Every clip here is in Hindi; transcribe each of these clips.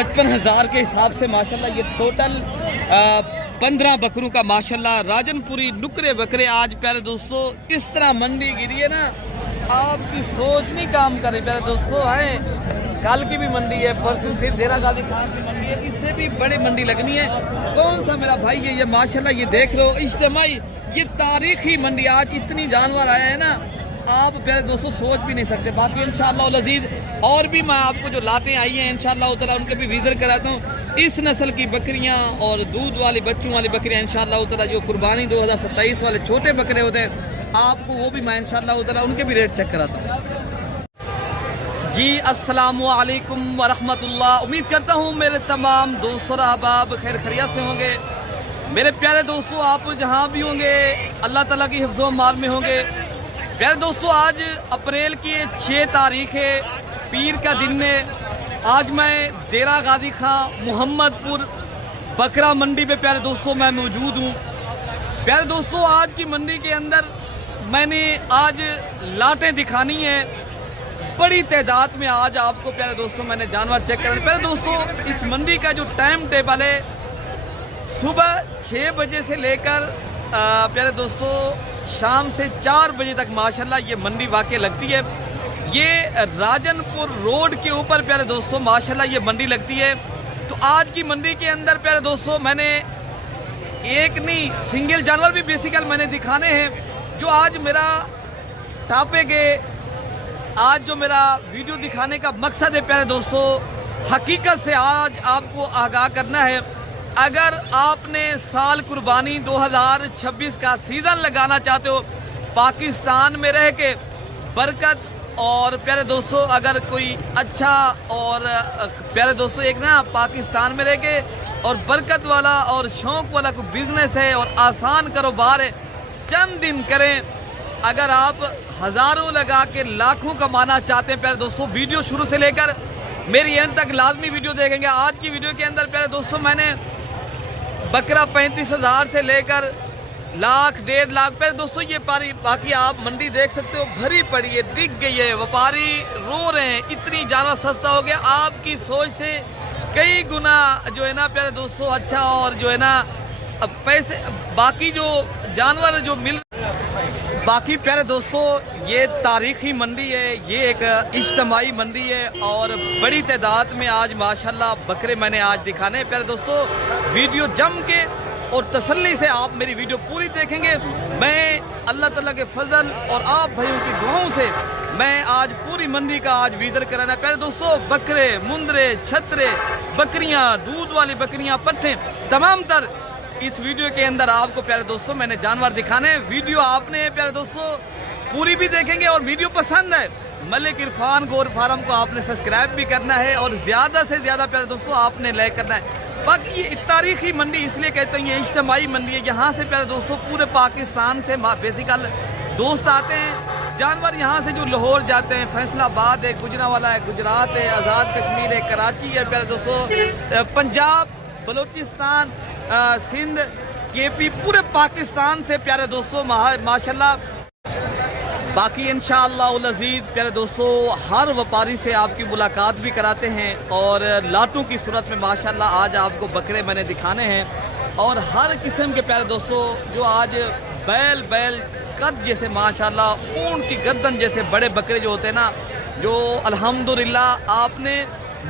55,000 के हिसाब से माशाल्लाह ये टोटल 15 बकरों का माशाल्लाह राजनपुरी नुकरे बकरे। आज प्यारे दोस्तों किस तरह मंडी गिरी है ना, आपकी सोच नहीं काम करे प्यारे दोस्तों। है कल की भी मंडी है, परसों फिर देरा गाजी खान की मंडी है, इससे भी बड़ी मंडी लगनी है। कौन सा मेरा भाई है ये माशाल्लाह, ये देख लो इज्तिमाई, ये तारीखी मंडी। आज इतनी जानवर आया है ना, आप प्यारे दोस्तों सोच भी नहीं सकते। बाकी इंशाअल्लाह अज़ीज़ और भी मैं आपको जो लातें आई हैं इंशाअल्लाह ताला उनके भी विज़िट कराता हूँ। इस नस्ल की बकरियाँ और दूध वाली बच्चों वाली बकरियाँ इंशाअल्लाह ताला जो कुर्बानी 2027 वाले छोटे बकरे होते हैं, आपको वो भी मैं इंशाअल्लाह ताला उनके भी रेट चेक कराता हूँ। जी अस्सलामु अलैकुम व रहमतुल्लाह। उम्मीद करता हूँ मेरे तमाम दोस्तों अहबाब खैर खैरियत से होंगे। मेरे प्यारे दोस्तों आप जहाँ भी होंगे अल्लाह ताला की हिफ्ज़ व अमान में होंगे। प्यारे दोस्तों आज अप्रैल की 6 तारीख है, पीर का दिन है। आज मैं देरा गाजी खां मोहम्मदपुर बकरा मंडी पे प्यारे दोस्तों मैं मौजूद हूँ। प्यारे दोस्तों आज की मंडी के अंदर मैंने आज लाटें दिखानी है बड़ी तादाद में। आज आपको प्यारे दोस्तों मैंने जानवर चेक करना। प्यारे दोस्तों इस मंडी का जो टाइम टेबल है सुबह 6 बजे से लेकर प्यारे दोस्तों शाम से 4 बजे तक माशाल्लाह ये मंडी वाकई लगती है। ये राजनपुर रोड के ऊपर प्यारे दोस्तों माशाल्लाह ये मंडी लगती है। तो आज की मंडी के अंदर प्यारे दोस्तों मैंने एक नहीं सिंगल जानवर भी बेसिकल मैंने दिखाने हैं। जो आज मेरा टॉपिक है, आज जो मेरा वीडियो दिखाने का मकसद है प्यारे दोस्तों, हकीकत से आज आपको आगाह करना है। अगर आपने साल कुर्बानी 2026 का सीज़न लगाना चाहते हो पाकिस्तान में रह के बरकत, और प्यारे दोस्तों अगर कोई अच्छा और प्यारे दोस्तों एक ना पाकिस्तान में रह के और बरकत वाला और शौक़ वाला कोई बिज़नेस है और आसान कारोबार है, चंद दिन करें। अगर आप हज़ारों लगा के लाखों कमाना चाहते हैं प्यारे दोस्तों, वीडियो शुरू से लेकर मेरी एंड तक लाजमी वीडियो देखेंगे। आज की वीडियो के अंदर प्यारे दोस्तों मैंने बकरा 35,000 से लेकर लाख 1.5 लाख प्यारे दोस्तों ये पारी। बाकी आप मंडी देख सकते हो भरी पड़ी है, डिग गई है, व्यापारी रो रहे हैं, इतनी जानवर सस्ता हो गया। आपकी सोच से कई गुना जो है ना प्यारे दोस्तों अच्छा, और जो है ना पैसे बाकी जो जानवर जो मिल बाकी प्यारे दोस्तों ये तारीखी मंडी है, ये एक इज्तिमाई मंडी है और बड़ी तादाद में आज माशाल्लाह बकरे मैंने आज दिखाने हैं। प्यारे दोस्तों वीडियो जम के और तसल्ली से आप मेरी वीडियो पूरी देखेंगे। मैं अल्लाह ताला के फजल और आप भाइयों की दुआओं से मैं आज पूरी मंडी का आज विज़िट कराना है। प्यारे दोस्तों बकरे, मुंदरे, छतरे, बकरियाँ, दूध वाली बकरियाँ, पट्ठे तमाम तर इस वीडियो के अंदर आपको प्यारे दोस्तों मैंने जानवर दिखाने हैं। वीडियो आपने प्यारे दोस्तों पूरी भी देखेंगे और वीडियो पसंद है मलिक इरफान गोर फार्म को आपने सब्सक्राइब भी करना है और ज़्यादा से ज़्यादा प्यारे दोस्तों आपने लाइक करना है। बाकी ये तारीखी मंडी इसलिए कहते हैं, ये इज्तिमाई मंडी है। यहाँ से प्यारे दोस्तों पूरे पाकिस्तान से बेसिकल दोस्त आते हैं। जानवर यहाँ से जो लाहौर जाते हैं, फैसलाबाद है, गुजरांवाला है, गुजरात है, आज़ाद कश्मीर है, कराची है प्यारे दोस्तों, पंजाब, बलूचिस्तान, सिंध, केपी, पूरे पाकिस्तान से प्यारे दोस्तों माशाल्लाह। बाकी इंशाअल्लाह अज़ीज़ प्यारे दोस्तों हर व्यापारी से आपकी मुलाकात भी कराते हैं और लाटों की सूरत में माशाल्लाह आज आपको बकरे मैंने दिखाने हैं। और हर किस्म के प्यारे दोस्तों जो आज बैल कद जैसे माशाल्लाह ऊंट की गर्दन जैसे बड़े बकरे जो होते हैं ना, जो अल्हम्दुलिल्लाह आपने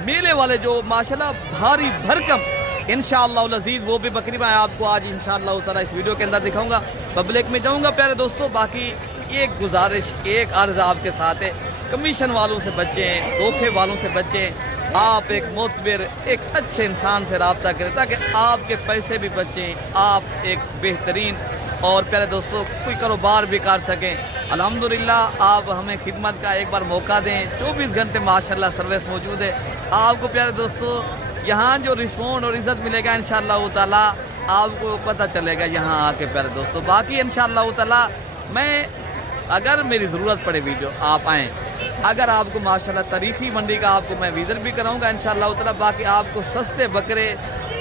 मेले वाले जो माशाल्लाह भारी भरकम इंशाअल्लाह अज़ीज़ वो भी बकरी मैं आपको आज इंशाअल्लाह ताला इस वीडियो के अंदर दिखाऊंगा। पब्लिक में जाऊंगा प्यारे दोस्तों। बाकी एक गुजारिश, एक अर्ज़ आपके साथ है, कमीशन वालों से बचें, धोखे वालों से बचें। आप एक मोतबर एक अच्छे इंसान से रब्ता करें ताकि आपके पैसे भी बचें, आप एक बेहतरीन और प्यारे दोस्तों कोई कारोबार भी कर सकें। अल्हम्दुलिल्लाह आप हमें खिदमत का एक बार मौका दें। 24 घंटे माशाल्लाह सर्विस मौजूद है। आपको प्यारे दोस्तों यहाँ जो रिस्पॉन्ड और इज़्ज़त मिलेगा इंशाअल्लाह ताला आपको पता चलेगा यहाँ आके प्यारे दोस्तों। बाकी इंशाअल्लाह ताला मैं अगर मेरी ज़रूरत पड़े वीडियो आप आएँ, अगर आपको माशाल्लाह तारीखी मंडी का आपको मैं विज़िट भी कराऊंगा इंशाअल्लाह ताला। बाकी आपको सस्ते बकरे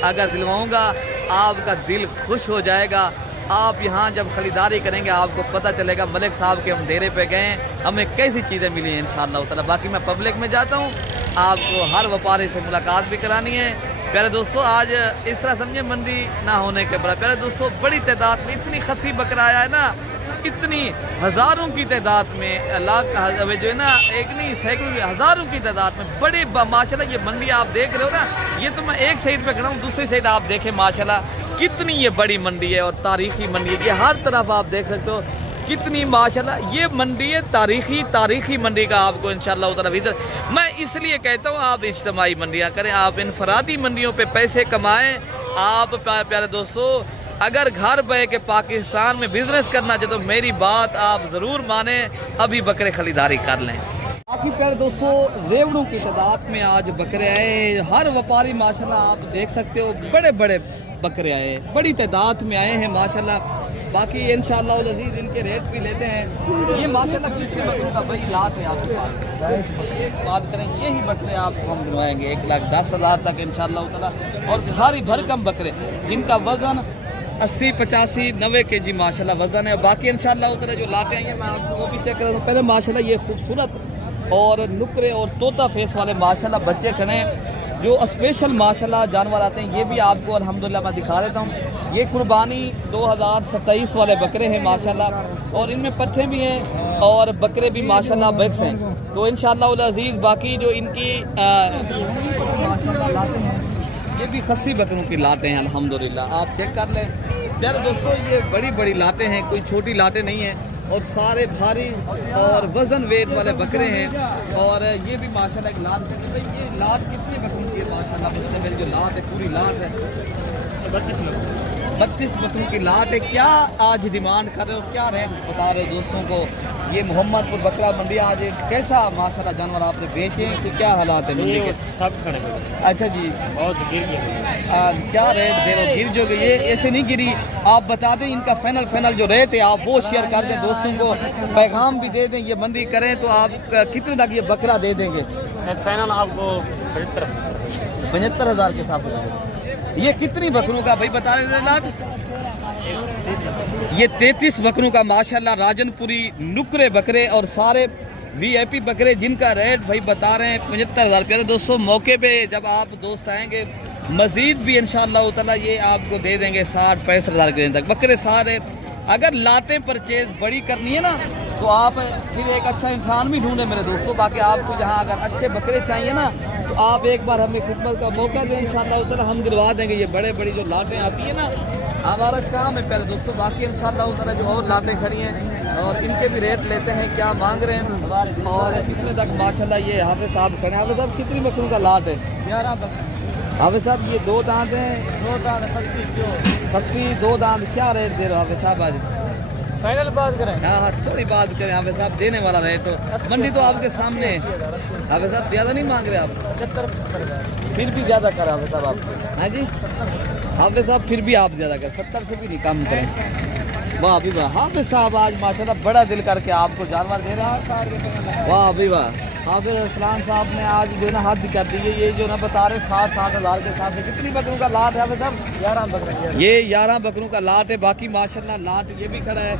अगर दिलवाऊंगा आपका दिल खुश हो जाएगा। आप यहाँ जब ख़रीदारी करेंगे आपको पता चलेगा मलिक साहब के हम डेरे पे गए, हमें कैसी चीज़ें मिली हैं इंशाअल्लाह ताला। बाकी मैं पब्लिक में जाता हूँ, आपको हर व्यापारी से मुलाकात भी करानी है। प्यारे दोस्तों, आज इस तरह समझे मंडी ना होने के बराबर। प्यारे दोस्तों, बड़ी तादाद में इतनी खसी बकरा आया है ना, इतनी हज़ारों की तादाद में, लाख जो है ना, एक नहीं सैकड़ों की, हज़ारों की तादाद में बड़े माशाल्लाह ये मंडी आप देख रहे हो ना। ये तो मैं एक साइड पे खड़ा हूँ, दूसरी साइड आप देखें माशाल्लाह कितनी ये बड़ी मंडी है और तारीखी मंडी है। ये हर तरफ आप देख सकते हो कितनी माशाल्लाह ये मंडी है, तारीखी मंडी का आपको इंशाल्लाह उधर इधर। मैं इसलिए कहता हूँ आप इज्तिमाई मंडियाँ करें, आप इनफरादी मंडियों पे पैसे कमाएं। आप प्यारे दोस्तों, अगर घर बह के पाकिस्तान में बिजनेस करना चाहे तो मेरी बात आप ज़रूर माने, अभी बकरे खरीदारी कर लें। बाकी प्यारे दोस्तों, रेवड़ों की तादाद में आज बकरे आए, हर व्यापारी माशाल्लाह आप देख सकते हो बड़े बड़े बकरे आए, बड़ी तादाद में आए हैं माशाल्लाह। बाकी इंशाअल्लाह अज़ीज़ इनके रेट भी लेते हैं। ये माशाल्लाह कितने बकरों का भाई लाट है आपके पास? बात करें यही बकरे आपको हम दिलवाएंगे 1,10,000 तक इंशाअल्लाह ताला। और भारी भरकम बकरे जिनका वजन 80, 85, 90 kg माशाल्लाह वजन है। बाकी इंशाअल्लाह ताला जो लाटे हैं मैं आपको वो भी चेक करा दूँ। पहले माशाल्लाह ये खूबसूरत और नुकरे और तोता फेस वाले माशाल्लाह बच्चे खड़े हैं, जो स्पेशल माशाल्लाह जानवर आते हैं। ये भी आपको अल्हम्दुलिल्लाह मैं दिखा देता हूँ। ये कुर्बानी 2027 वाले बकरे हैं माशाल्लाह, और इनमें पट्ठे भी हैं और बकरे भी माशाल्लाह बैक्स हैं। तो इंशाअल्लाह अज़ीज़ बाकी जो इनकी माशाल्लाह लाते हैं, ये भी खस्सी बकरों की लाते हैं अल्हम्दुलिल्लाह, आप चेक कर लें। प्यारे दोस्तों, ये बड़ी बड़ी लाते हैं, कोई छोटी लाते नहीं हैं, और सारे भारी और वज़न वेट वाले बकरे हैं। और ये भी माशाल्लाह एक लात है। भाई ये लात कितने बकरों की है माशाल्लाह? मुझसे मेरी जो लात है पूरी लात है 32 बकरों की लाट है। क्या आज डिमांड कर रहे हो, क्या रेट बता रहे हो दोस्तों को? ये मोहम्मदपुर बकरा मंडी आज कैसा माशाल्लाह जानवर आपने बेचे हैं, तो क्या हालात है मंडी के? सब खड़े। अच्छा जी, बहुत गिर गया। क्या रेट दे रहे हो? गिर जो गई ये ऐसे नहीं गिरी, आप बता दें इनका फाइनल जो रेट है आप वो शेयर कर दें दोस्तों को, पैगाम भी दे दें। ये मंडी करें तो आप कितने तक ये बकरा दे देंगे? फाइनल आपको 75,000 के हिसाब से। ये कितनी बकरों का भाई बता रहे थे लाट? ये 33 बकरों का माशाल्लाह राजनपुरी नुकरे बकरे और सारे VIP बकरे, जिनका रेट भाई बता रहे हैं 75,000। प्यारे दोस्तों, मौके पे जब आप दोस्त आएंगे मजीद भी इंशाअल्लाह ताला ये आपको दे देंगे 60-65,000 के तक बकरे सारे। अगर लातें परचेज बड़ी करनी है ना तो आप फिर एक अच्छा इंसान भी ढूंढे मेरे दोस्तों। बाकी आपको यहाँ अगर अच्छे बकरे चाहिए ना तो आप एक बार हमें खिदमत का मौका दें, इंशाअल्लाह ताला हम दिलवा देंगे। ये बड़े बड़ी जो लाटें आती है ना, हमारा काम है प्यारे दोस्तों। बाकी इंशाअल्लाह ताला जो और लाटें खड़ी हैं और इनके भी रेट लेते हैं, क्या मांग रहे हैं और कितने तक माशाल्लाह। ये हाफिज़ साहब खड़े हैं। हाफिज़ साहब कितनी बकरों का लाट है? 11 हाफिज़ साहब ये 2 दांत हैं, 2 दांत खस्सी 2 दांत, क्या रेट दे रहे हो हाफिज़ साहब आज? फाइनल बात करें। हाँ, थोड़ी बात करें हाफिज़ साहब, देने वाला रेट तो मंडी तो आपके सामने है। हाफिज़ साहब ज़्यादा नहीं मांग रहे आप? 75 फिर भी ज़्यादा कर हाफिज़ साहब आप। हाँ जी हाफिज़ साहब, फिर भी आप ज़्यादा कर, 70 से भी नहीं कम करें। वाह अभी वाह, हाफिज़ साहब आज माशाल्लाह बड़ा दिल करके आपको जानवर दे रहा है। वाह अभी वाह, हाफिज़ रसलान साहब ने आज जो ना हद कर दी है। ये जो ना बता रहे 60-60,000 के हिसाब से कितनी बकरों का लाट है हाफिज़ साहब? 11 बकरे। ये 11 बकरों का लाट है। बाकी माशाल्लाह लाट ये भी खड़ा है।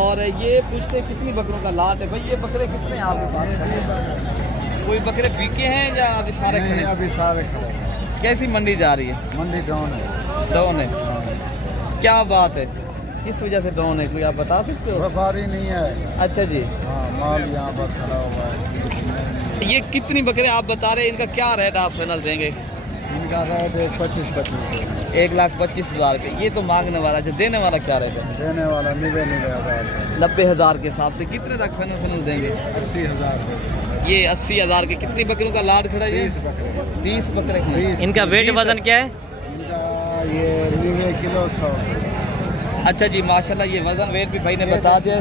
और ये पूछते कितनी बकरों का लाट है? भाई ये बकरे कितने हैं आपके पास? कोई बकरे बिके हैं या अभी सारे खड़े? अभी सारे खड़े। कैसी मंडी जा रही है? मंडी डाउन है। डाउन है? क्या बात है, किस वजह से डाउन है, कोई आप बता सकते हो? व्यापारी नहीं है। अच्छा जी, हाँ, माल यहाँ पर खड़ा हुआ है। ये कितनी बकरे आप बता रहे हैं, इनका क्या रेट आप फाइनल देंगे? इनका रेट है 25,000। 1,25,000 के। ये तो मांगने वाला, जो देने वाला क्या रेट है? देने वाला 90,000। 90,000 के हिसाब से। कितने तक फाइनल देंगे? 80,000। ये 80,000 के। कितनी बकरियों का लाट खड़ा है? 30 बकरे। 30 बकरे खड़े हैं। इनका वेट वजन क्या है? इनका ये किलो 100। अच्छा जी माशाल्लाह, ये वजन वेट भी भाई ने बता दिया।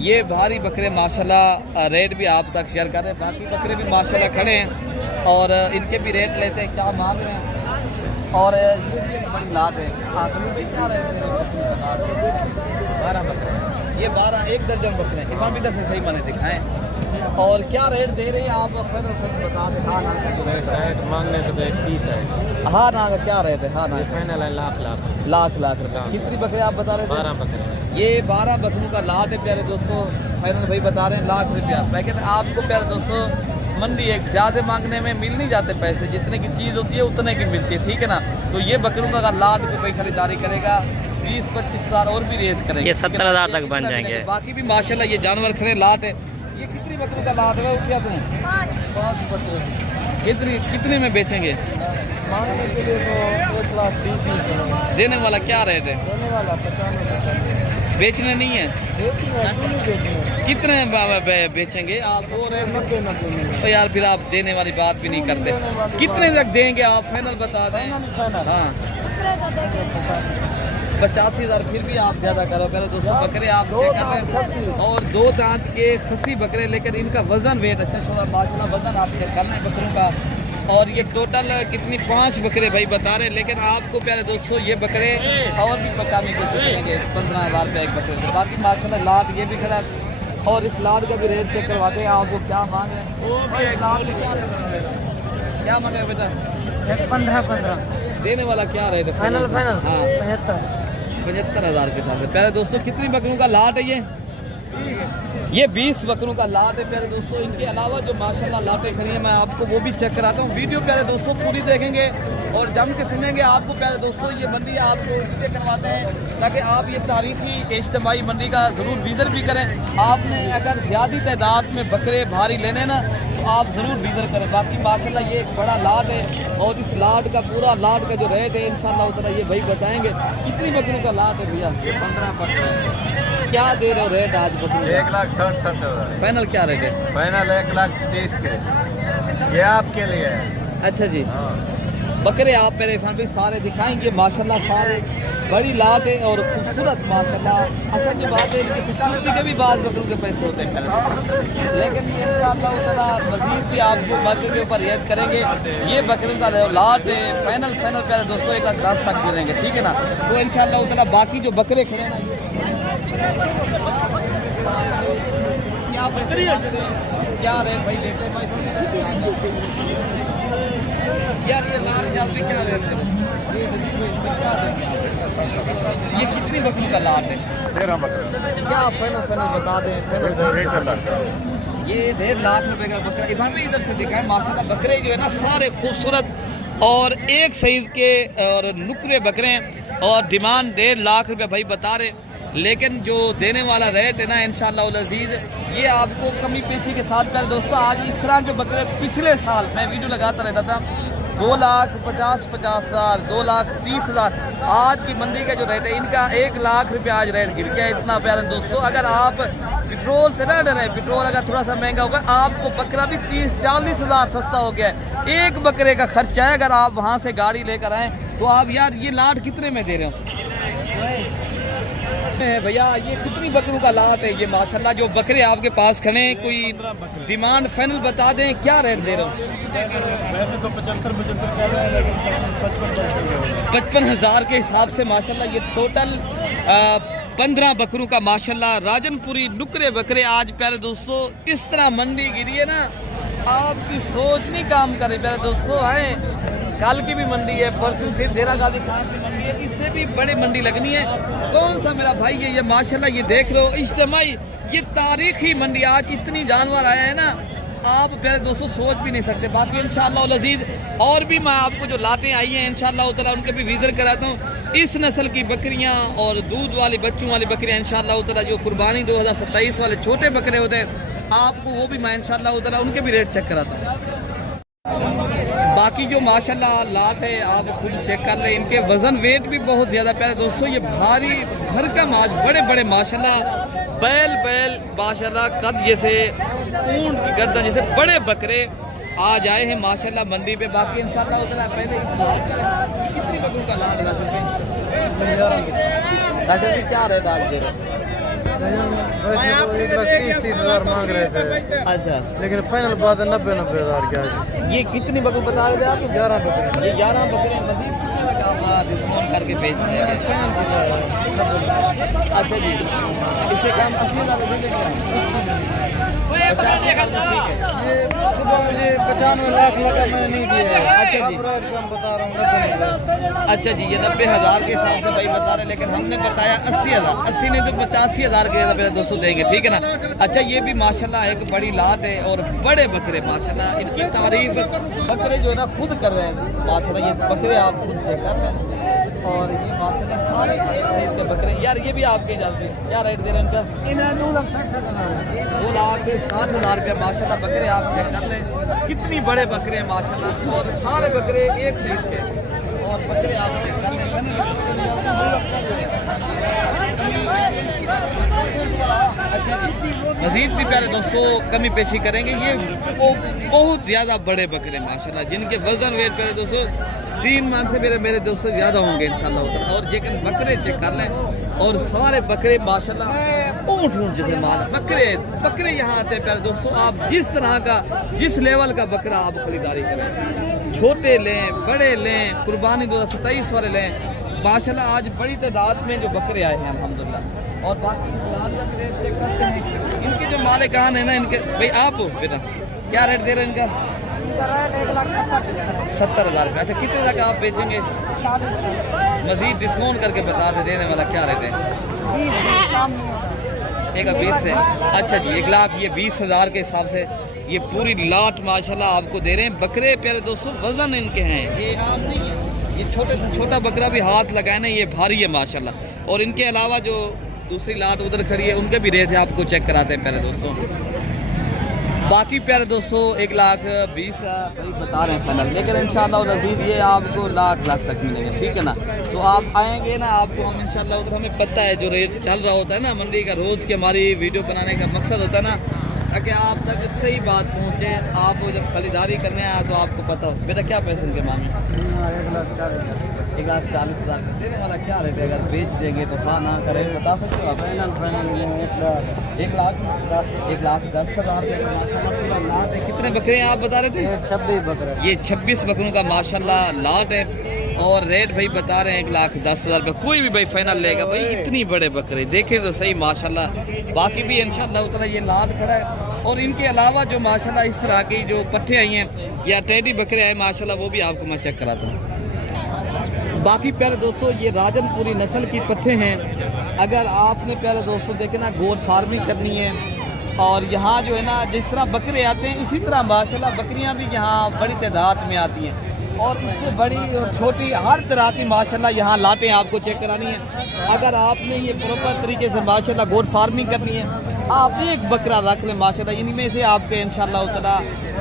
ये भारी बकरे माशाल्लाह रेट भी आप तक शेयर कर रहे हैं। बाकी बकरे भी माशाल्लाह खड़े हैं और इनके भी रेट लेते हैं, क्या मांग रहे हैं। और ये भी एक बड़ी लाट है। आखिरी में क्या रेट है? 12 बकरे। ये 12, 1 दर्जन बकरे हैं। इमाम इधर से सही मैंने दिखाएं। और क्या रेट दे रहे हैं आप? फिर बता दें। हाँ ना का जो रेट है मांगने से तो 30 है। हाँ ना का क्या रेट है? हाँ ना फाइनल है लाख लाख रुपए। कितनी बकरे आप बता रहे थे? 12 बकरे। ये 12 बकरों का लाट है प्यारे दोस्तों। फाइनल भाई बता रहे हैं लाख रुपया। लेकिन आपको प्यारे दोस्तों मंडी है, ज़्यादा मांगने में मिल नहीं जाते पैसे, जितने की चीज़ होती है उतने की मिलती है, ठीक है ना। तो ये बकरों का अगर लाट को कोई खरीदारी करेगा 20-25 हज़ार और भी रेट करेंगे, ये 70,000 तक बन जाएंगे। बाकी भी माशाल्लाह ये जानवर खड़े लाट है। ये कितनी बकरों का लाट है क्या तुम? 5 बकरे। कितने में बेचेंगे? मांगने के लिए तो 1,20,000 है। देने वाला क्या रेट है? देने वाला 95। बेचने नहीं है? बेचने कितने बेचेंगे आप? वो रेट 90 में। तो यार फिर आप देने वाली बात भी नहीं करते। कितने तक देंगे आप? फाइनल बता दें। हाँ 85,000। फिर भी आप ज़्यादा करो, पहले 200 बकरे आप चेक कर लें। और 2 दांत के खसी बकरे, लेकिन इनका वजन वेट अच्छा छोड़ा माशाल्लाह, वजन आप चेक करना है बकरों का। और ये टोटल कितनी 5 बकरे भाई बता रहे हैं, लेकिन आपको प्यारे दोस्तों ये बकरे और भी पकाने की कोशिश करेंगे 15,000 रुपये एक बकरे से। बाकी माशाल्लाह लाट ये भी खड़ा, और इस लाट का भी रेट चेक करवाते हैं आपको। क्या मांग रहे हैं? क्या मांगे बेटा? 15 देने वाला क्या रेट है? फाइनल हाँ 75,000 के साथ। प्यारे दोस्तों कितनी बकरों का लाट है ये 20 बकरों का लाट है प्यारे दोस्तों। इनके अलावा जो माशाल्लाह लाटें खड़ी हैं मैं आपको वो भी चेक कराता हूँ। वीडियो प्यारे दोस्तों पूरी देखेंगे और जम के सुनेंगे। आपको प्यारे दोस्तों ये मंडी आपको इससे करवाते हैं ताकि आप ये तारीखी इज्तिमाई मंडी का ज़रूर विज़िट भी करें। आपने अगर ज़्यादा तादाद में बकरे भारी लेने ना तो आप ज़रूर विज़िट करें। बाकी माशाल्लाह ये एक बड़ा लाट है, और इस लाट का पूरा लाट का जो रेट है इंशाल्लाह उतना ये भाई बताएंगे। कितनी बकरों का लाट है भैया? 15 बकरे। क्या दे रहे हो रेट आज बकरों? 1,60,70,000। फाइनल क्या रेट है? फाइनल 1,30,000 के। ये आपके लिए है। अच्छा जी। हाँ। बकरे आप मेरे फैन पे सारे दिखाएंगे माशाल्लाह, सारे बड़ी लाट है और खूबसूरत माशाल्लाह। असल की बात है इनकी खूबसूरती के भी बाद बकरों के पैसे होते हैं, लेकिन इंशाल्लाह उतना मजीद भी आपको बकरे के ऊपर रियायत करेंगे। ये बकरों का लाट है फाइनल प्यारे दोस्तों 1,10,000 तक मिलेंगे, ठीक है ना। तो इंशाल्लाह उतना बाकी जो बकरे खड़े हैं ना क्या रेट भाई देते हैं भाई यार? ये लाल जाल में क्या रेट है? ये कितनी बकरी का लाट है? 13 बकरे। क्या फाइनल बता दें? ये 1.5 लाख रुपए का बकरा। इरफान भाई इधर से दिखाएं। माशाल्लाह बकरे जो है ना सारे खूबसूरत और एक साइज के और नुकरे बकरे हैं, और डिमांड 1.5 लाख रुपए भाई बता रहे। लेकिन जो देने वाला रेट है ना इंशाल्लाह उल अज़ीज़ ये आपको कमी पेशी के साथ प्यारे दोस्तों। आज इस तरह के बकरे पिछले साल मैं वीडियो लगाता रहता था 2,50,000 2,30,000। आज की मंडी का जो रेट है इनका 1 लाख रुपये आज रेट गिर गया। इतना प्यारे दोस्तों अगर आप पेट्रोल से ना डरें, पेट्रोल अगर थोड़ा सा महंगा होगा आपको बकरा भी 30-40 हज़ार सस्ता हो गया है। एक बकरे का खर्चा है। अगर आप वहाँ से गाड़ी लेकर आएँ तो आप यार ये लाट कितने में दे रहे हो भैया? ये कितनी बकरों का लाट है ये माशाल्लाह? जो बकरे आपके पास खड़े हैं कोई डिमांड फाइनल बता दें, क्या रेट दे रहे हो? वैसे तो 75 कर रहे हैं, लेकिन 55,000 के हिसाब से माशाल्लाह ये टोटल 15 बकरों का माशाल्लाह राजनपुरी नुकरे बकरे। आज प्यारे दोस्तों इस तरह मंडी गिरी है ना, आपकी सोच नहीं काम करे प्यारे दोस्तों। है कल की भी मंडी है, परसों फिर देरा गाजी खान की मंडी है, इससे भी बड़ी मंडी लगनी है। कौन सा मेरा भाई है ये माशाल्लाह? ये देख रहे हो इज्तिमाई ये तारीखी मंडी। आज इतनी जानवर आया है ना आप प्यारे दोस्तों सोच भी नहीं सकते। बाकी इंशाअल्लाह उल अज़ीज़ और भी मैं आपको जो लाटें आई हैं इंशाअल्लाह ताला उनके भी विज़िट कराता हूँ। इस नस्ल की बकरियाँ और दूध वाली बच्चों वाली बकरियाँ इंशाअल्लाह ताला जो कुर्बानी 2027 वाले छोटे बकरे होते हैं आपको वो भी मैं इंशाअल्लाह ताला उनके भी रेट चेक कराता हूँ। बाकी जो माशाल्लाह लाट है आप खुद चेक कर लें। इनके वज़न वेट भी बहुत ज़्यादा प्यारे दोस्तों। ये भारी भरकम आज बड़े बड़े माशाल्लाह बैल माशाल्लाह कद जैसे ऊंट की गर्दन जैसे बड़े बकरे आज आए हैं माशाल्लाह मंडी पे। बाकी इंशाल्लाह उतना पहले इस लाट का कितनी बकरों का लाट राशन भी क्या रेट आज दे रहे? 1,30,000 मांग रहे थे। अच्छा लेकिन फाइनल बात है 90,000 क्या है। ये कितनी बकरी बता रहे थे आप? 11 बकरे। ये 11 बकरे मजीद कितने लगा आप डिस्काउंट करके बेच रहे हैं? अच्छा जी इससे कम 80,000 दे देंगे। ठीक है। ये सुबह ये 95 लाख लगा मैंने नहीं दिया है। अच्छा जी। हम बता रहा हूँ 90,000। अच्छा जी, ये 90,000 के हिसाब से भाई बता रहे हैं, लेकिन हमने बताया 80,000। 80 नहीं तो 85,000 के मेरे दोस्तों देंगे, ठीक है ना। अच्छा, ये भी माशाल्लाह एक बड़ी लात है और बड़े बकरे माशाल्लाह, इनकी तारीफ बकरे जो है ना खुद कर रहे हैं माशाल्लाह। ये बकरे आप खुद से कर रहे हैं और ये माशाल्लाह सारे एक साइज के बकरे हैं। यार ये भी आपके इजाजत है, क्या रेट दे रहे हैं इनका? 2,60,000 रुपया माशाल्लाह बकरे आप चेक कर लें, कितनी बड़े बकरे हैं माशाल्लाह और सारे बकरे एक साइज के और बकरे आप चेक कर लें। अच्छा जी, मजीद भी प्यारे दोस्तों कमी पेशी करेंगे। ये बहुत ज़्यादा बड़े बकरे माशाल्लाह, जिनके वजन वेट प्यारे दोस्तों 3 मन से मेरे दोस्तों ज़्यादा होंगे इंशाल्लाह। और लेकिन बकरे चेक कर लें और सारे बकरे माशाल्लाह ऊँट जैसे माल बकरे यहाँ आते हैं प्यारे दोस्तों। आप जिस तरह का जिस लेवल का बकरा आप खरीदारी करें, छोटे लें बड़े लें, कुर्बानी 2027 वाले लें माशाल्लाह। आज बड़ी तादाद में जो बकरे आए हैं अल्हम्दुलिल्लाह। और बाकी रेट चेक करते हैं इनके जो मालिकान है ना, इनके भाई आप बेटा क्या रेट दे रहे हैं इनका? 70,000 रुपये। अच्छा, कितने तक आप बेचेंगे? मजीद डिस्काउंट करके बता दे, देने वाला क्या रेट है? 20 है। अच्छा जी, 1 लाख ये 20,000 के हिसाब से ये पूरी लाट माशाल्लाह आपको दे रहे हैं। बकरे प्यारे दोस्तों वजन इनके हैं, ये आम नहीं है। ये छोटे से छोटा बकरा भी हाथ लगाए ना, ये भारी है माशाल्लाह। और इनके अलावा जो दूसरी लाट उधर खड़ी है उनके भी रेट है, आपको चेक कराते हैं प्यारे दोस्तों। बाकी प्यारे दोस्तों 1,20,000 बता रहे हैं फाइनल, लेकिन इंशाल्लाह अज़ीज़ ये आपको लाख तक मिलेंगे, ठीक है ना। तो आप आएंगे ना, आपको हम इंशाल्लाह उधर, हमें पता है जो रेट चल रहा होता है ना मंडी का, रोज़ की हमारी वीडियो बनाने का मकसद होता है ना ताकि आप तक सही बात पहुँचे। आप जब खरीदारी करने आए तो आपको पता हो। बेटा क्या पैसे इनके मांगे? 1,40,000 देने वाला क्या रेट है? अगर बेच देंगे तो हाँ ना करें, बता सकते हो आप? 1,10,000 कितने बकरे हैं आप बता रहे थे? 26 बकरे। ये 26 बकरों का माशाल्लाह लाट है और रेट भाई बता रहे हैं 1,10,000 रुपये। कोई भी भाई फाइनल लेगा भाई, इतनी बड़े बकरे देखें तो सही माशाल्लाह। बाकी भी इंशाल्लाह उतना ये लाट खड़ा है। और इनके अलावा जो माशाल्लाह इस तरह की जो पट्टे आई हैं या टेडी बकरे आए माशाल्लाह, वो भी आपको मैं चेक कराता हूँ। बाकी प्यारे दोस्तों ये राजनपुरी नस्ल की पट्टे हैं। अगर आपने प्यारे दोस्तों देखे ना गोट फार्मिंग करनी है और यहाँ जो है ना जिस तरह बकरे आते हैं इसी तरह माशाल्लाह बकरियाँ भी यहाँ बड़ी तादाद में आती हैं। और इससे बड़ी और छोटी हर तरह की माशाल्लाह यहाँ लाटें आपको चेक करानी है। अगर आपने ये प्रॉपर तरीके से माशाल्लाह गोट फार्मिंग करनी है, आप एक बकरा रख लें माशाल्लाह, इनमें से आपके इंशाल्लाह उतना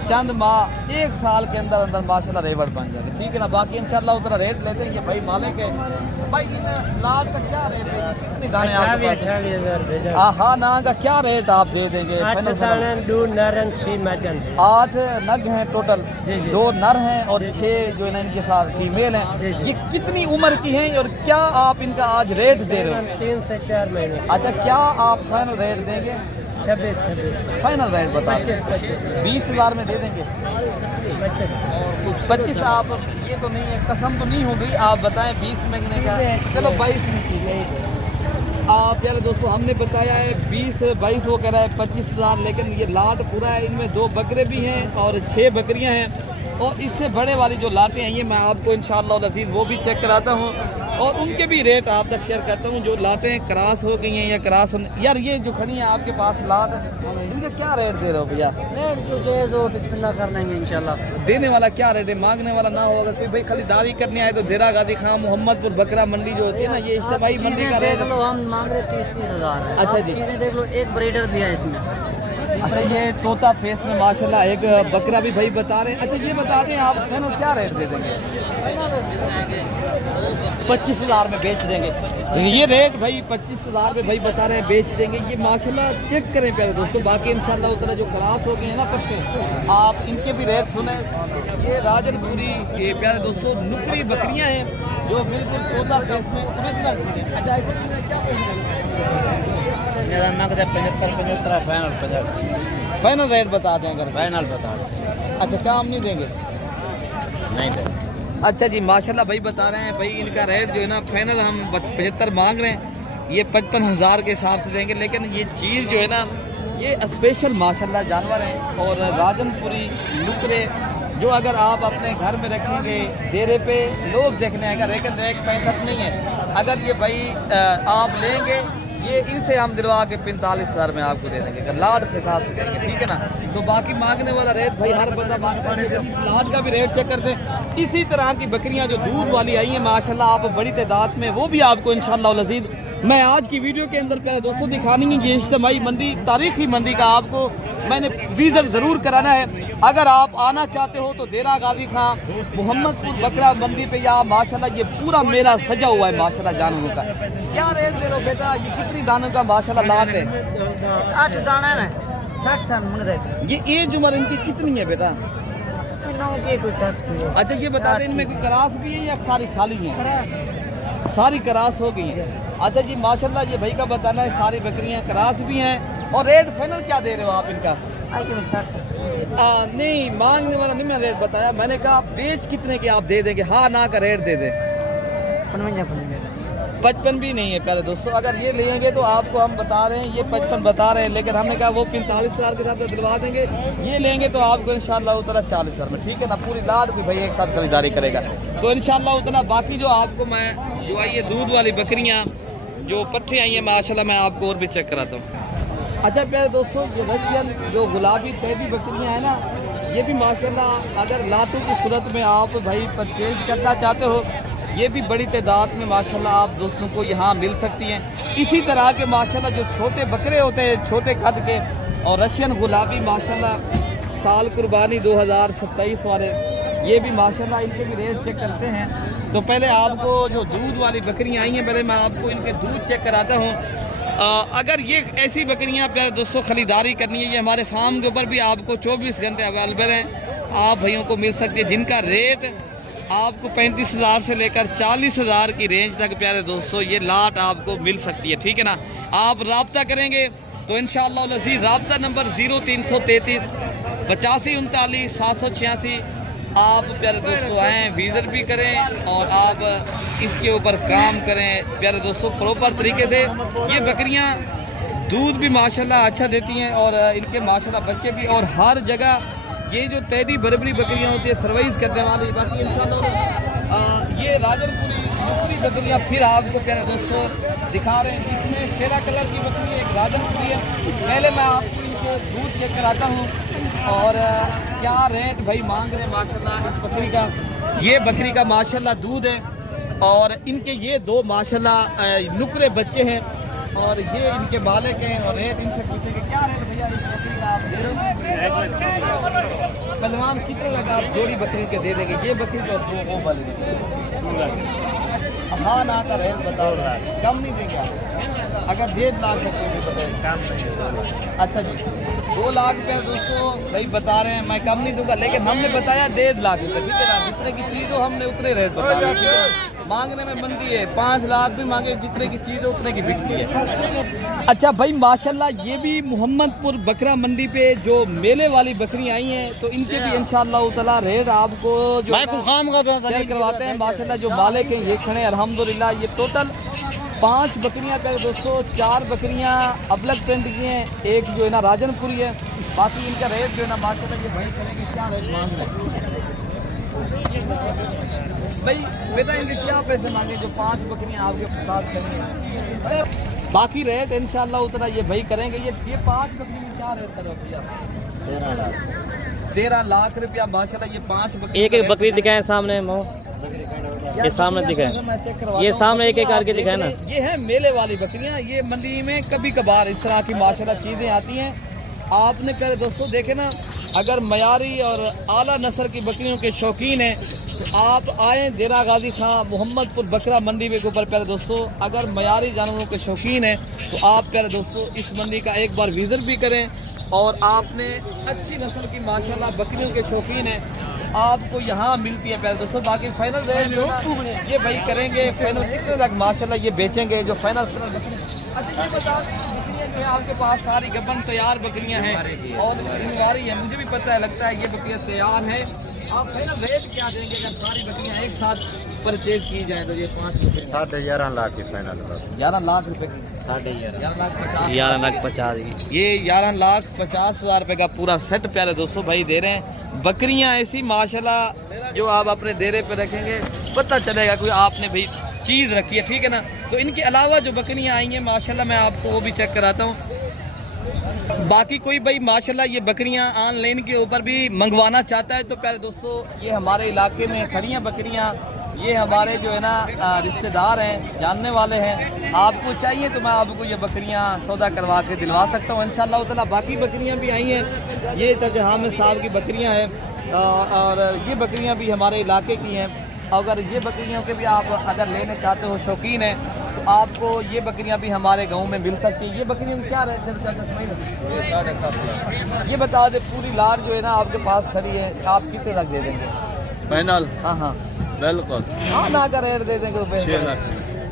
चंद माह 1 साल के अंदर अंदर माशाल्लाह रेवड़ बन जाते, ठीक है ना। बाकी इंशाल्लाह उतना रेट लेते हैं ये भाई मालिक है। भाई इन लाल का क्या रेट है? कितने दाने आपके पास? हाँ ना का क्या रेट आप दे देंगे? 8 नग हैं टोटल, 2 नर हैं और 6 जो है ना इनके साथ फीमेल हैं। ये कितनी उम्र की हैं और क्या आप इनका आज रेट दे रहे हो? 3 से 4 महीने। अच्छा, क्या आप फाइनल रेट देंगे? 26 फाइनल रेट बता 20,000 में दे देंगे। 25 आप ये तो नहीं है, कसम तो नहीं होगी, आप बताएं 20 महीने का। चलो 22 में आप यार दोस्तों हमने बताया है 20-22 वो कह रहा है 25,000, लेकिन ये लाट पूरा है। इनमें 2 बकरे भी हैं और 6 बकरियां हैं। और इससे बड़े वाली जो लाटें हैं ये मैं आपको इंशाअल्लाह अज़ीज़ वो भी चेक कराता हूँ और उनके भी रेट आप तक शेयर करता हूँ। जो लाटें क्रॉस हो गई हैं या क्रॉस यार ये जो खड़ी हैं आपके पास लाट, इनके क्या रेट दे रहे हो भैया? रेट जो जायज़ हो बिस्मिल्लाह कर लेंगे इंशाल्लाह। देने वाला क्या रेट है? मांगने वाला ना होगा कि भाई खरीदारी करने आए तो देरा गाजी खां मोहम्मदपुर बकरा मंडी जो होती है ना, ये इज्तिमाई मंडी का रेट हम मांग रहे 30-30 हज़ार। अच्छा जी, चीज़ें देख लो, एक ब्रीडर भी है इसमें। अच्छा, ये तोता फेस में माशाल्लाह एक बकरा भी भाई बता रहे हैं। अच्छा, ये बता दें आप फाइनल क्या रेट दे देंगे? 25,000 में बेच देंगे। ये रेट भाई 25,000 में भाई बता रहे हैं बेच देंगे। ये माशाल्लाह चेक करें प्यारे दोस्तों। बाकी इंशाल्लाह उतना जो क्रॉस हो गए हैं ना पट्टे, आप इनके भी रेट सुने। ये राजनपुरी ये प्यारे दोस्तों नुकरी बकरियां हैं जो बिल्कुल तोता फेस में ओरिजिनल चीज़ें। अच्छा, क्या मेरा मांग 75 फाइनल रेट बता दें अगर फाइनल बता दें। अच्छा, काम नहीं देंगे? नहीं देंगे। अच्छा जी, माशाल्लाह भाई बता रहे हैं भाई इनका रेट जो है ना फाइनल हम 75 मांग रहे हैं। ये 55,000 के हिसाब से देंगे, लेकिन ये चीज़ जो है ना ये स्पेशल माशाल्लाह जानवर हैं और राजनपुरी नुकरे जो अगर आप अपने घर में रखेंगे डेरे पे लोग देखने आएगा, लेकिन रेट 65 नहीं है। अगर ये भाई आप लेंगे ये इनसे हम दिलवा के 45,000 में आपको दे देंगे, अगर लाड के हिसाब से देंगे, ठीक है ना। तो बाकी मांगने वाला रेट भाई हर बंदा मांगता है, लेकिन इस लाड का भी रेट चेक करते हैं। इसी तरह की बकरियां जो दूध वाली आई हैं माशाल्लाह आप बड़ी तादाद में, वो भी आपको इंशाअल्लाह लजीज मैं आज की वीडियो के अंदर प्यारे दोस्तों दिखानी है। ये इज्तिमाई मंडी, तारीखी मंडी का आपको मैंने विजिट ज़रूर कराना है। अगर आप आना चाहते हो तो देरा गाजी खां मोहम्मदपुर बकरा मंडी पे या माशाल्लाह ये पूरा मेला सजा हुआ है माशाल्लाह जानवरों का। क्या रेट दे रहे हो बेटा, ये कितनी दानों का माशाल्लाह लाट है? 8 दाना है 60 सन मंगदे। ये एज उम्र इनकी कितनी है बेटा? 9 के कोई 10 की। अच्छा ये बता दें इनमें कोई करास भी है या सारी खाली है? सारी करास हो गई है। अच्छा जी माशाल्लाह ये भाई का बताना है सारी बकरियां करास भी हैं। और रेट फाइनल क्या दे रहे हो आप इनका? नहीं मांगने वाला नहीं, मैं रेट बताया, मैंने कहा आप बेच कितने के आप दे देंगे, हाँ ना का रेट दे दें। 55 भी नहीं है प्यारे दोस्तों। अगर ये लेंगे तो आपको हम बता रहे हैं ये 55 बता रहे हैं, लेकिन हमने कहा वो 45,000 के साथ दिलवा देंगे। ये लेंगे तो आपको इंशाल्लाह उतना 40,000 में, ठीक है ना। पूरी लाड भी भाई एक साथ खरीदारी करेगा तो इंशाल्लाह उतना। बाकी जो आपको मैं जो आई है दूध वाली बकरियाँ जो पट्ठे आई हैं माशाल्लाह मैं आपको और भी चेक कराता हूँ। अच्छा प्यारे दोस्तों जो रशियन जो गुलाबी टेडी बकरियाँ हैं ना, ये भी माशाल्लाह अगर लाटू की सूरत में आप भाई परचेज करना चाहते हो, ये भी बड़ी तादाद में माशाल्लाह आप दोस्तों को यहाँ मिल सकती हैं। इसी तरह के माशाल्लाह जो छोटे बकरे होते हैं छोटे कद के, और रशियन गुलाबी माशाल्लाह साल कुर्बानी 2027 वाले, ये भी माशाल्लाह इनके भी रेट चेक करते हैं। तो पहले आपको जो दूध वाली बकरियाँ आई हैं पहले मैं आपको इनके दूध चेक कराता हूँ। अगर ये ऐसी बकरियाँ प्यारे दोस्तों ख़रीदारी करनी है, ये हमारे फार्म के ऊपर भी आपको 24 घंटे अवेलेबल हैं, आप भाइयों को मिल सकती है, जिनका रेट आपको 35,000 से लेकर 40,000 की रेंज तक प्यारे दोस्तों ये लाट आपको मिल सकती है, ठीक है ना। आप रब्ता करेंगे तो इंशाअल्लाह लज़ीज़ रब्ता नंबर 0333 85 39 786 आप प्यारे दोस्तों आएँ, विजिट भी करें और आप इसके ऊपर काम करें प्यारे दोस्तों प्रॉपर तरीके से। ये बकरियां दूध भी माशाल्लाह अच्छा देती हैं और इनके माशाल्लाह बच्चे भी, और हर जगह ये जो टेडी बरबरी बकरियां होती है सर्वाइव करने वाली। बाकी इंशाल्लाह ये राजनपुरी दूसरी बकरियां फिर आपको प्यारे दोस्तों दिखा रहे हैं। इसमें शेरा कलर की बकरी एक राजनपुरी है। पहले मैं आपको इनको दूध चेक कराता हूँ और क्या रेट भाई मांग रहे हैं माशाल्लाह इस बकरी का। ये बकरी का माशाल्लाह दूध है और इनके ये 2 माशाल्लाह नुकरे बच्चे हैं और ये इनके मालिक हैं। और रेट इनसे पूछेंगे क्या रेट भैया इस बकरी का आप दे रहे हो? पहलवान कितने लगा आप जोड़ी बकरी के दे देंगे? ये बकरी जो वो वाली हाँ ना का रेट बताओ, कम नहीं देंगे आप? अगर 1.5 लाख बताए। अच्छा जी 2 लाख रुपये दोस्तों भाई बता रहे हैं, मैं कम नहीं दूंगा, लेकिन हमने बताया 1.5 लाख रुपये, ठीक है ना। जितने की चीज़ हो हमने उतने रेट बताया, मांगने में मंदी है। 5 लाख भी मांगे, जितने की चीज़ हो उतने की बिकती है। अच्छा भाई माशाल्लाह ये भी मोहम्मदपुर बकरा मंडी पे जो मेले वाली बकरियां आई हैं तो इनके भी इंशाअल्लाह ताला रेट आपको जो शेयर करवाते हैं। माशाल्लाह जो मालिक हैं ये खड़े अल्हम्दुलिल्लाह। ये टोटल 5 बकरियां प्यारे दोस्तों, 4 बकरियां अबलग प्रिंट की हैं, एक जो है ना राजनपुरी है। बाकी इनका रेट जो है ना माशाल्लाह ये भाई करेंगे क्या रेट मांग रहे हैं भाई बेटा, इनके क्या पैसे मांगे जो 5 बकरियां आपके पास करेंगे? बाकी रेट इंशाल्लाह उतना ये भाई करेंगे। ये 5 बकरी में क्या रेट करो भैया? 13 लाख रुपया माशाल्लाह। ये 5 बकरी, एक बकरी दिखाएं सामने, ये सामने दिखाएं, ये सामने एक करके दिखाएं ना। ये है मेले वाली बकरियां। ये मंडी में कभी कभार इस तरह की माशाल्लाह चीज़ें आती हैं। आपने प्यारे दोस्तों देखे ना, अगर मयारी और आला नस्ल की बकरियों के शौकीन हैं तो आप आएँ देरा गाजी खां मोहम्मदपुर बकरा मंडी के ऊपर प्यारे दोस्तों। अगर मयारी जानवरों के शौकीन हैं तो आप प्यारे दोस्तों इस मंडी का एक बार विजिट भी करें। और आपने अच्छी नस्ल की माशाल्लाह बकरियों के शौकीन हैं आपको यहाँ मिलती है प्यारे दोस्तों। बाकी फाइनल रेट जो ये भाई करेंगे, फाइनल कितने तक माशाल्लाह ये बेचेंगे जो फाइनल बकरी। अच्छा ये बता बकरियाँ जो है आपके पास सारी गबन तैयार बकरियाँ हैं और जिम्मेवारी है, मुझे भी पता है, लगता है ये बकरियाँ तैयार हैं। आप फाइनल रेट क्या देंगे अगर सारी बकरियाँ एक साथ परचेज की जाए तो? ये 5 बकरियाँ 11 लाख की फाइनल, 11 लाख रुपए की 11,50,000 की। ये 11,50,000 रुपए का पूरा सेट प्यारे दोस्तों भाई दे रहे हैं। बकरियां ऐसी माशाल्लाह जो आप अपने डेरे पे रखेंगे पता चलेगा कोई आपने भाई चीज़ रखी है, ठीक है ना। तो इनके अलावा जो बकरियां आई हैं माशाल्लाह मैं आपको वो भी चेक कराता हूँ। बाकी कोई भाई माशाल्लाह ये बकरियां ऑनलाइन के ऊपर भी मंगवाना चाहता है तो प्यारे दोस्तों ये हमारे इलाके में खड़ी हैं बकरियां। ये हमारे जो है ना रिश्तेदार हैं, जानने वाले हैं। आपको चाहिए तो मैं आपको ये बकरियां सौदा करवा के दिलवा सकता हूँ इंशाअल्लाह ताला। बाकी बकरियां भी आई हैं, ये चाचा हामिद साहब की बकरियां हैं और ये बकरियां भी हमारे इलाके की हैं। अगर ये बकरियों के भी आप अगर लेने चाहते हो, शौकीन हैं, तो आपको ये बकरियां भी हमारे गांव में मिल सकती हैं। ये बकरियां क्या रेट है ये बता दे। पूरी लार जो है ना आपके पास खड़ी है, आप कितने तक दे देंगे फाइनल? हाँ हाँ बिल्कुल हाँ ना का रेट दे देंगे रुपए। 6 लाख।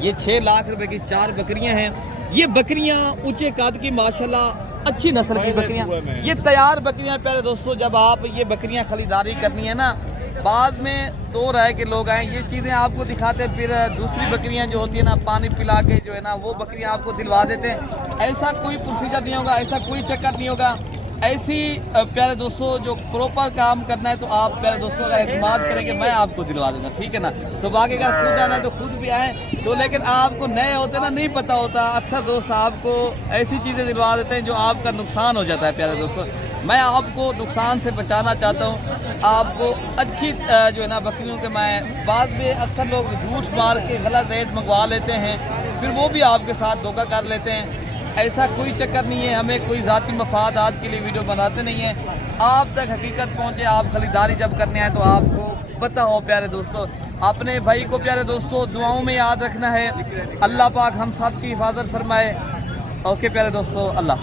ये 6 लाख रुपए की 4 बकरियां हैं। ये बकरियां ऊंचे कद की माशाल्लाह अच्छी नस्ल की बकरियां, ये तैयार बकरियां प्यारे दोस्तों। जब आप ये बकरियां खरीदारी करनी है ना, बाद में 2 राय के लोग आए ये चीज़ें आपको दिखाते हैं, फिर दूसरी बकरियां जो होती है ना पानी पिला के जो है ना वो बकरियां आपको दिलवा देते हैं। ऐसा कोई प्रोसीजर नहीं होगा, ऐसा कोई चक्कर नहीं होगा। ऐसी प्यारे दोस्तों जो प्रॉपर काम करना है तो आप प्यारे दोस्तों अगर एतमाद करेंगे मैं आपको दिलवा दूंगा, ठीक है ना। तो बाकी अगर खुद आना है तो खुद भी आए तो, लेकिन आपको नए होते ना नहीं पता होता, अच्छा दोस्त आपको ऐसी चीज़ें दिलवा देते हैं जो आपका नुकसान हो जाता है। प्यारे दोस्तों मैं आपको नुकसान से बचाना चाहता हूँ, आपको अच्छी जो है ना बकरियों के मैं बाद में अक्सर लोग झूठ मार के गलत रेट मंगवा लेते हैं, फिर वो भी आपके साथ धोखा कर लेते हैं। ऐसा कोई चक्कर नहीं है, हमें कोई ज़ाती मफादात के लिए वीडियो बनाते नहीं हैं। आप तक हकीकत पहुँचे, आप खरीदारी जब करने आए तो आपको पता हो प्यारे दोस्तों। अपने भाई को प्यारे दोस्तों दुआओं में याद रखना है। अल्लाह पाक हम सब की हिफाजत फरमाए। ओके प्यारे दोस्तों, अल्लाह।